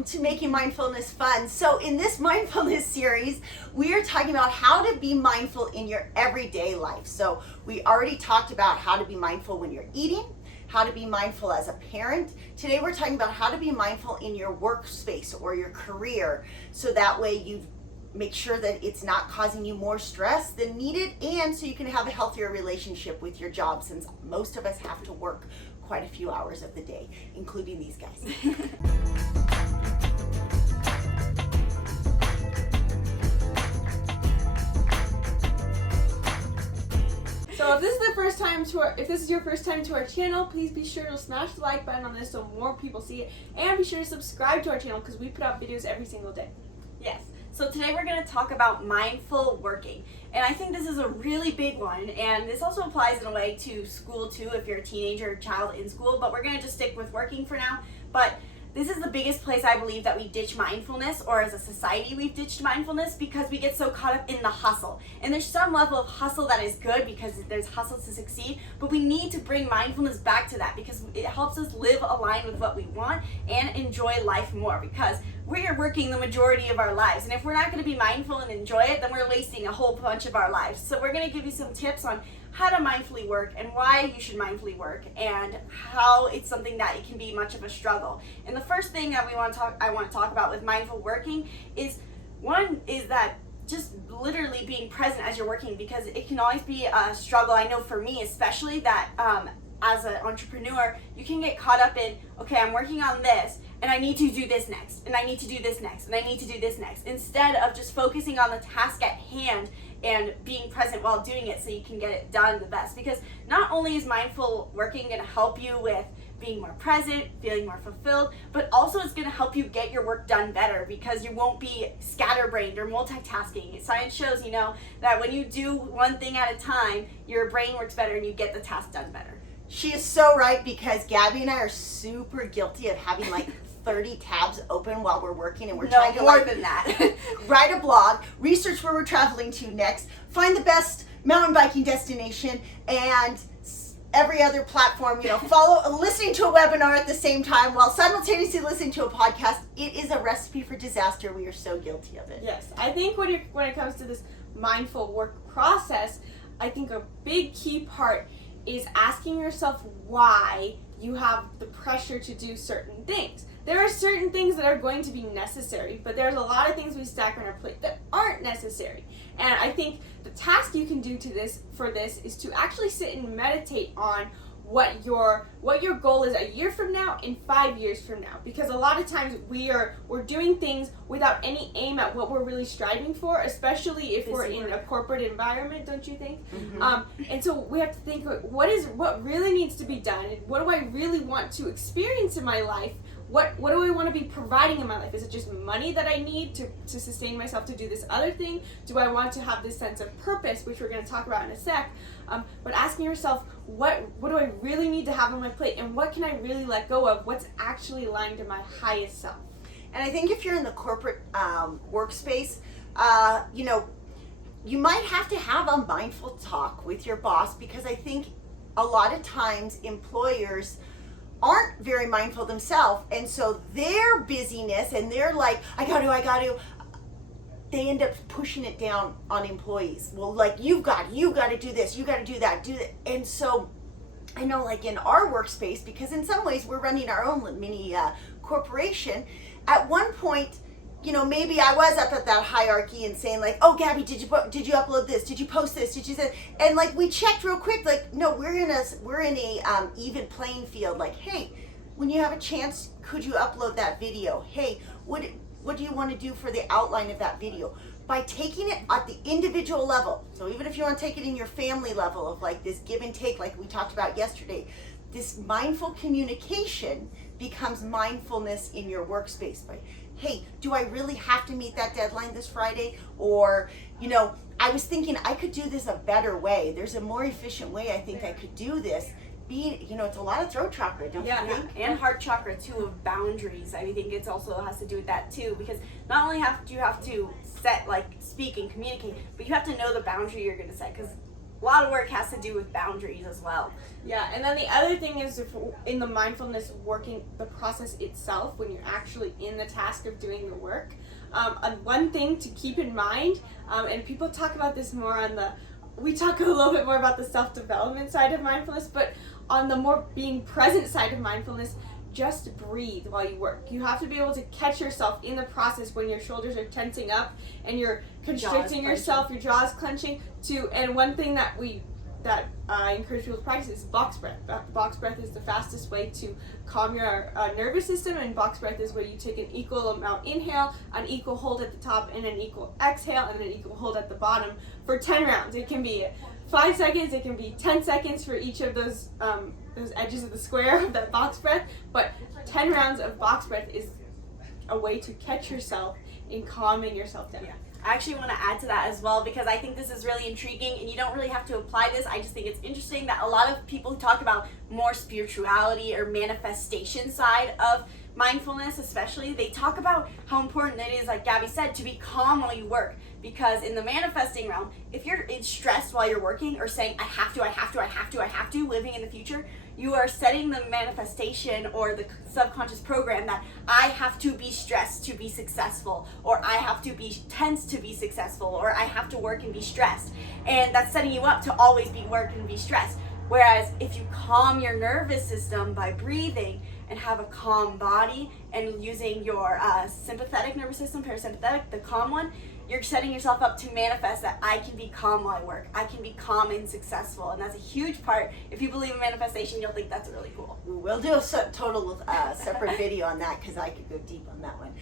welcome to Making Mindfulness Fun. So in this mindfulness series, we are talking about how to be mindful in your everyday life. So we already talked about how to be mindful when you're eating, how to be mindful as a parent. Today we're talking about how to be mindful in your workspace or your career, so that way you make sure that it's not causing you more stress than needed, and so you can have a healthier relationship with your job, since most of us have to work quite a few hours of the day, including these guys. So if this is your first time to our channel, please be sure to smash the like button on this so more people see it, and be sure to subscribe to our channel because we put out videos every single day. Yes. So today we're going to talk about mindful working. And I think this is a really big one, and this also applies in a way to school too if you're a teenager or child in school, but we're going to just stick with working for now. But this is the biggest place I believe that we ditch mindfulness, or as a society we've ditched mindfulness, because we get so caught up in the hustle. And there's some level of hustle that is good because there's hustle to succeed, but we need to bring mindfulness back to that because it helps us live aligned with what we want and enjoy life more, because we are working the majority of our lives. And if we're not going to be mindful and enjoy it, then we're wasting a whole bunch of our lives. So we're going to give you some tips on how to mindfully work and why you should mindfully work, and how it's something that it can be much of a struggle. And the first thing that I want to talk about with mindful working is that just literally being present as you're working, because it can always be a struggle. I know for me especially that as an entrepreneur, you can get caught up in, okay, I'm working on this and I need to do this next, and I need to do this next, and I need to do this next, instead of just focusing on the task at hand and being present while doing it so you can get it done the best. Because not only is mindful working going to help you with being more present, feeling more fulfilled, but also it's going to help you get your work done better, because you won't be scatterbrained or multitasking. Science shows, that when you do one thing at a time, your brain works better and you get the task done better. She is so right, because Gabby and I are super guilty of having like 30 tabs open while we're working, and we're trying to more than that. write a blog, research where we're traveling to next, find the best mountain biking destination, and every other platform, listening to a webinar at the same time while simultaneously listening to a podcast. It is a recipe for disaster. We are so guilty of it. Yes, I think when it comes to this mindful work process, I think a big key part is asking yourself why you have the pressure to do certain things. There are certain things that are going to be necessary, but there's a lot of things we stack on our plate that aren't necessary. And I think the task you can do for this is to actually sit and meditate on what your goal is a year from now and 5 years from now. Because a lot of times we're doing things without any aim at what we're really striving for, especially if we're in a corporate environment, don't you think? Mm-hmm. And so we have to think, what really needs to be done, and what do I really want to experience in my life? What do I want to be providing in my life? Is it just money that I need to sustain myself to do this other thing? Do I want to have this sense of purpose, which we're going to talk about in a sec? But asking yourself, what do I really need to have on my plate, and what can I really let go of? What's actually aligned to my highest self? And I think if you're in the corporate workspace, you might have to have a mindful talk with your boss, because I think a lot of times employers aren't very mindful themselves, and so their busyness and they're like, I got to, they end up pushing it down on employees. Well, like, you got to do this, you got to do that, and so I know, like, in our workspace, because in some ways we're running our own mini corporation, at one point, maybe I was up at that hierarchy and saying, like, oh, Gabby, did you upload this? Did you post this? Did you say? And like, we checked real quick, like, no, we're in a even playing field. Like, hey, when you have a chance, could you upload that video? Hey, what do you want to do for the outline of that video? By taking it at the individual level. So even if you want to take it in your family level of like this give and take, like we talked about yesterday, this mindful communication becomes mindfulness in your workspace. By, hey, do I really have to meet that deadline this Friday? Or, I was thinking I could do this a better way. There's a more efficient way I think I could do this. It's a lot of throat chakra, don't you think? And heart chakra too, of boundaries. I think it also has to do with that too, because not only do you have to set, like, speak and communicate, but you have to know the boundary you're going to set, because a lot of work has to do with boundaries as well. Yeah, and then the other thing is, if in the mindfulness working, the process itself, when you're actually in the task of doing the work, one thing to keep in mind, and people talk about this more on we talk a little bit more about the self-development side of mindfulness, but on the more being present side of mindfulness, just breathe while you work. You have to be able to catch yourself in the process when your shoulders are tensing up and you're constricting yourself, your jaws clenching. And one thing that I encourage people to practice is box breath. Box breath is the fastest way to calm your nervous system, and box breath is where you take an equal amount inhale, an equal hold at the top, and an equal exhale, and an equal hold at the bottom for 10 rounds. It can be 5 seconds, it can be 10 seconds for each of those edges of the square of that box breath, but 10 rounds of box breath is a way to catch yourself in calming yourself down. Yeah. I actually want to add to that as well, because I think this is really intriguing, and you don't really have to apply this. I just think it's interesting that a lot of people who talk about more spirituality or manifestation side of mindfulness, especially, they talk about how important it is, like Gabby said, to be calm while you work. Because in the manifesting realm, if you're stressed while you're working or saying, I have to, living in the future, you are setting the manifestation or the subconscious program that I have to be stressed to be successful, or I have to be tense to be successful, or I have to work and be stressed. And that's setting you up to always be work and be stressed. Whereas if you calm your nervous system by breathing and have a calm body and using your sympathetic nervous system, parasympathetic, the calm one, you're setting yourself up to manifest that I can be calm while I work. I can be calm and successful. And that's a huge part. If you believe in manifestation, you'll think that's really cool. We'll do a total separate video on that, because I could go deep on that one.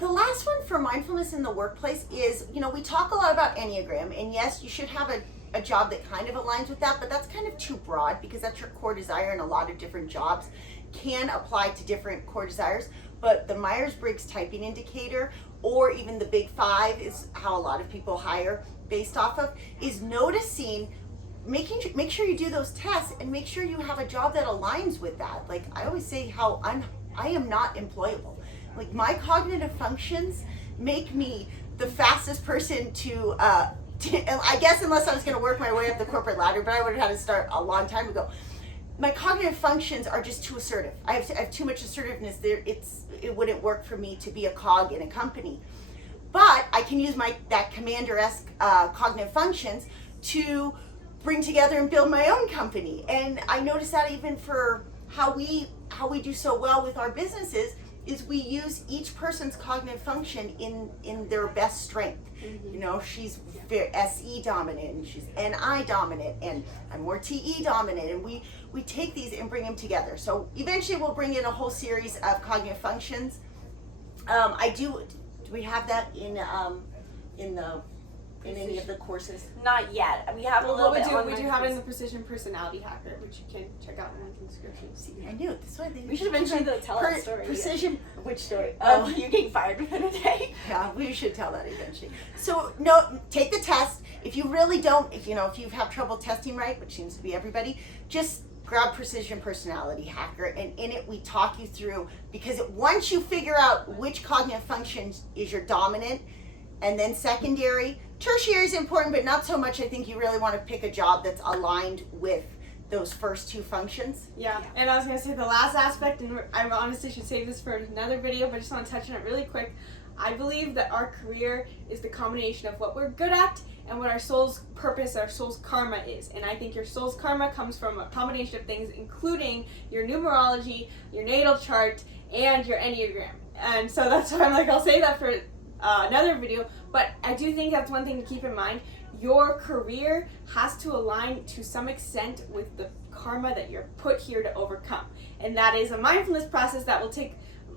The last one for mindfulness in the workplace is, we talk a lot about Enneagram, and yes, you should have a job that kind of aligns with that, but that's kind of too broad, because that's your core desire, and a lot of different jobs can apply to different core desires. But the Myers-Briggs typing indicator, or even the Big Five, is how a lot of people hire based off of, is noticing, make sure you do those tests and make sure you have a job that aligns with that. Like I always say, how I am not employable. Like my cognitive functions make me the fastest person to I guess unless I was going to work my way up the corporate ladder, but I would have had to start a long time ago. My cognitive functions are just too assertive. I have too much assertiveness there. It wouldn't work for me to be a cog in a company. But I can use that commander-esque cognitive functions to bring together and build my own company. And I notice that even for how we do so well with our businesses is we use each person's cognitive function in their best strength. Mm-hmm. She's very SE dominant, and she's NI dominant, and I'm more TE dominant, and we take these and bring them together. So eventually we'll bring in a whole series of cognitive functions. Do we have that in any of the courses? Not yet. We have a little bit. We do have it in the Precision Personality Hacker, which you can check out in the link in the description. See, I knew it. That's why we should eventually tell that story. Precision. Which story? You getting fired within a day. Yeah, we should tell that eventually. So no, take the test. If you really don't, if you have trouble testing right, which seems to be everybody, just grab Precision Personality Hacker, and in it we talk you through, because once you figure out which cognitive function is your dominant, and then secondary, tertiary is important, but not so much. I think you really want to pick a job that's aligned with those first two functions. Yeah, and I was going to say the last aspect, and I honestly should save this for another video, but I just want to touch on it really quick. I believe that our career is the combination of what we're good at and what our soul's purpose, our soul's karma is. And I think your soul's karma comes from a combination of things, including your numerology, your natal chart, and your Enneagram. And so that's why I'm like, I'll save that for another video. But I do think that's one thing to keep in mind. Your career has to align to some extent with the karma that you're put here to overcome. And that is a mindfulness process that will take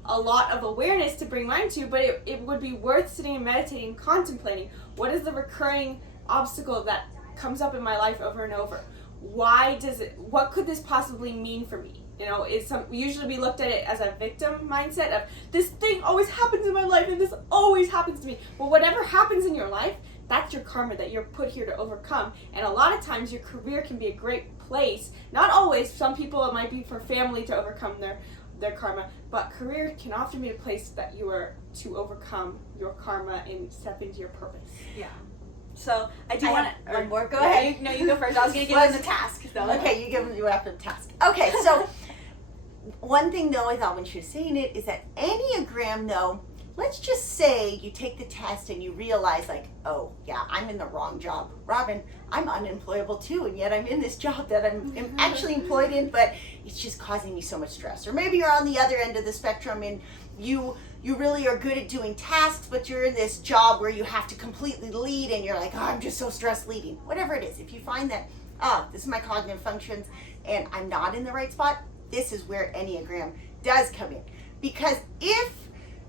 a lot of awareness to bring mind to, but it would be worth sitting and meditating, contemplating, what is the recurring obstacle that comes up in my life over and over? What could this possibly mean for me? Usually we looked at it as a victim mindset of, this thing always happens in my life and this always happens to me. But whatever happens in your life, that's your karma that you're put here to overcome. And a lot of times your career can be a great place. Not always. Some people, it might be for family to overcome their karma, but career can often be a place that you are to overcome your karma and step into your purpose. Yeah. So I do want to. one more. Go ahead. No, you go first. I was going to give them the task. So. Okay, you after the task. Okay, so one thing though I thought when she was saying it is that Enneagram though, let's just say you take the test and you realize like, oh yeah, I'm in the wrong job. Robin, I'm unemployable too, and yet I'm in this job that I'm actually employed in, but it's just causing me so much stress. Or maybe you're on the other end of the spectrum and you really are good at doing tasks, but you're in this job where you have to completely lead and you're like, oh, I'm just so stressed leading. Whatever it is, if you find that, this is my cognitive functions and I'm not in the right spot, this is where Enneagram does come in. Because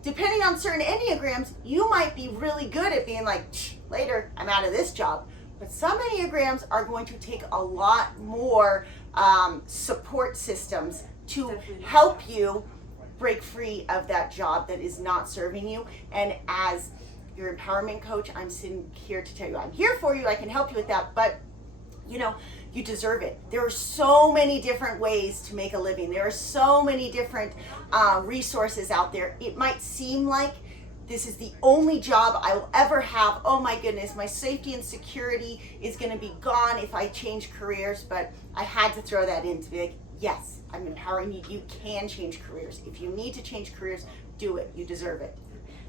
depending on certain Enneagrams, you might be really good at being like, later, I'm out of this job. But some Enneagrams are going to take a lot more support systems to help you break free of that job that is not serving you. And as your empowerment coach, I'm sitting here to tell you, I'm here for you, I can help you with that, but you deserve it. There are so many different ways to make a living. There are so many different resources out there. It might seem like this is the only job I will ever have. Oh my goodness, my safety and security is going to be gone if I change careers, but I had to throw that in to be like, yes, I'm empowering you. You can change careers. If you need to change careers, do it. You deserve it.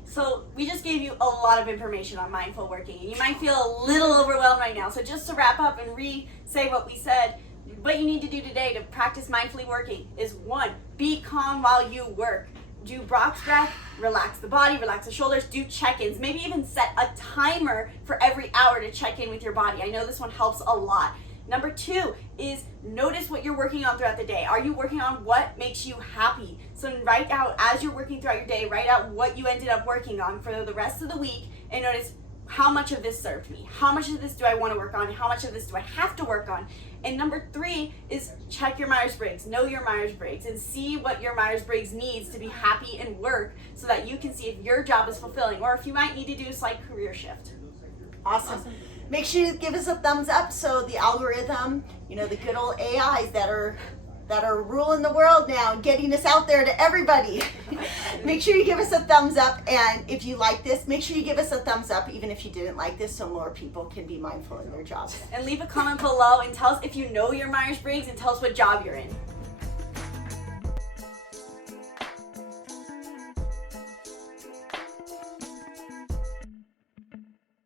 So we just gave you a lot of information on mindful working. You might feel a little overwhelmed right now. So just to wrap up and re-say what we said, what you need to do today to practice mindfully working is 1, be calm while you work. Do Brock's breath, relax the body, relax the shoulders, do check-ins. Maybe even set a timer for every hour to check in with your body. I know this one helps a lot. Number 2 is notice what you're working on throughout the day. Are you working on what makes you happy? So write out, as you're working throughout your day, write out what you ended up working on for the rest of the week and notice how much of this served me. How much of this do I want to work on? How much of this do I have to work on? And number 3 is check your Myers-Briggs. Know your Myers-Briggs and see what your Myers-Briggs needs to be happy and work so that you can see if your job is fulfilling or if you might need to do a slight career shift. Awesome. Make sure you give us a thumbs up so the algorithm, the good old AIs that are ruling the world now and getting us out there to everybody. Make sure you give us a thumbs up, and if you like this, make sure you give us a thumbs up even if you didn't like this so more people can be mindful in their jobs. And leave a comment below and tell us if you know your Myers-Briggs and tell us what job you're in.